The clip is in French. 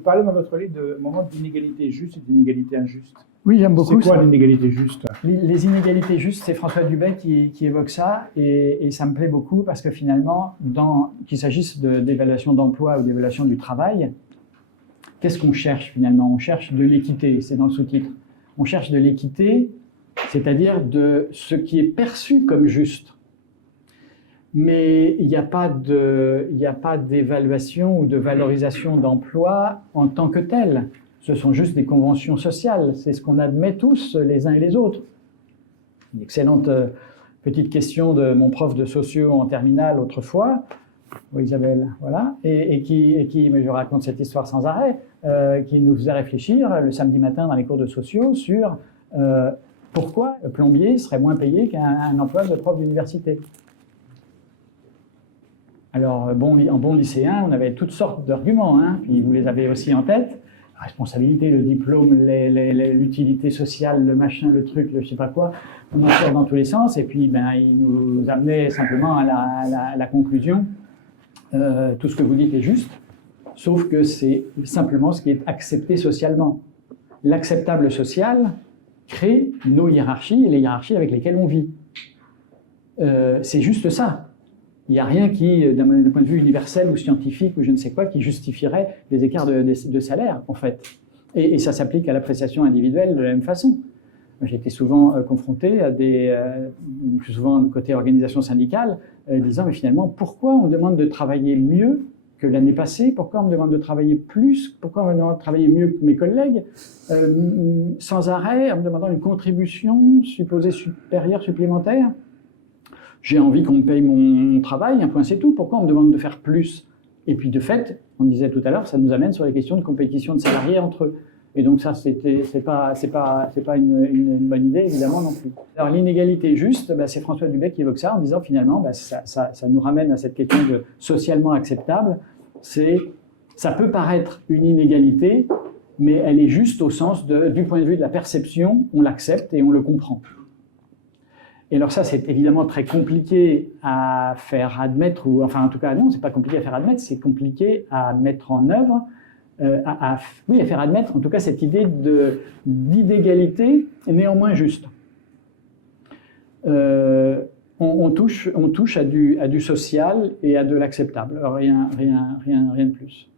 Vous parlez dans votre livre de moment d'inégalité juste et d'inégalité injuste. Oui, j'aime beaucoup. C'est quoi l'inégalité juste? Les inégalités justes, c'est François Dubet qui évoque ça, et ça me plaît beaucoup parce que finalement, qu'il s'agisse d'évaluation d'emploi ou d'évaluation du travail, qu'est-ce qu'on cherche finalement? On cherche de l'équité, c'est dans le sous-titre. On cherche de l'équité, c'est-à-dire de ce qui est perçu comme juste. Mais il n'y a pas d'évaluation ou de valorisation d'emploi en tant que tel. Ce sont juste des conventions sociales. C'est ce qu'on admet tous, les uns et les autres. Une excellente petite question de mon prof de socio en terminale autrefois, Isabelle, voilà, et qui, mais je raconte cette histoire sans arrêt, qui nous faisait réfléchir le samedi matin dans les cours de socio sur pourquoi le plombier serait moins payé qu'un emploi de prof d'université. Alors, en bon lycéen, on avait toutes sortes d'arguments, hein, puis vous les avez aussi en tête. La responsabilité, le diplôme, l'utilité sociale, le machin, le truc, le je sais pas quoi, on en sort dans tous les sens, et puis il nous amenait simplement à la conclusion, tout ce que vous dites est juste, sauf que c'est simplement ce qui est accepté socialement. L'acceptable social crée nos hiérarchies et les hiérarchies avec lesquelles on vit. C'est juste ça. Il n'y a rien qui, d'un point de vue universel ou scientifique ou je ne sais quoi, qui justifierait des écarts de salaire, en fait. Et ça s'applique à l'appréciation individuelle de la même façon. J'ai été souvent confronté à plus souvent côté organisation syndicale, disant, mais finalement, pourquoi on me demande de travailler mieux que l'année passée? Pourquoi on me demande de travailler plus? Pourquoi on me demande de travailler mieux que mes collègues? Sans arrêt, en me demandant une contribution supposée supérieure, supplémentaire? J'ai envie qu'on me paye mon travail, un point c'est tout. Pourquoi on me demande de faire plus? Et puis de fait, on disait tout à l'heure, ça nous amène sur les questions de compétition de salariés entre eux. Et donc ça, c'est pas une bonne idée, évidemment, non plus. Alors l'inégalité juste, c'est François Dubet qui évoque ça en disant finalement, ça nous ramène à cette question de socialement acceptable. Ça peut paraître une inégalité, mais elle est juste au sens du point de vue de la perception, on l'accepte et on le comprend. Et alors ça, c'est évidemment très compliqué à faire admettre, ou enfin en tout cas non, c'est pas compliqué à faire admettre, c'est compliqué à mettre en œuvre, à faire admettre en tout cas cette idée d'idégalité néanmoins juste. On touche à du social et à de l'acceptable, rien de plus.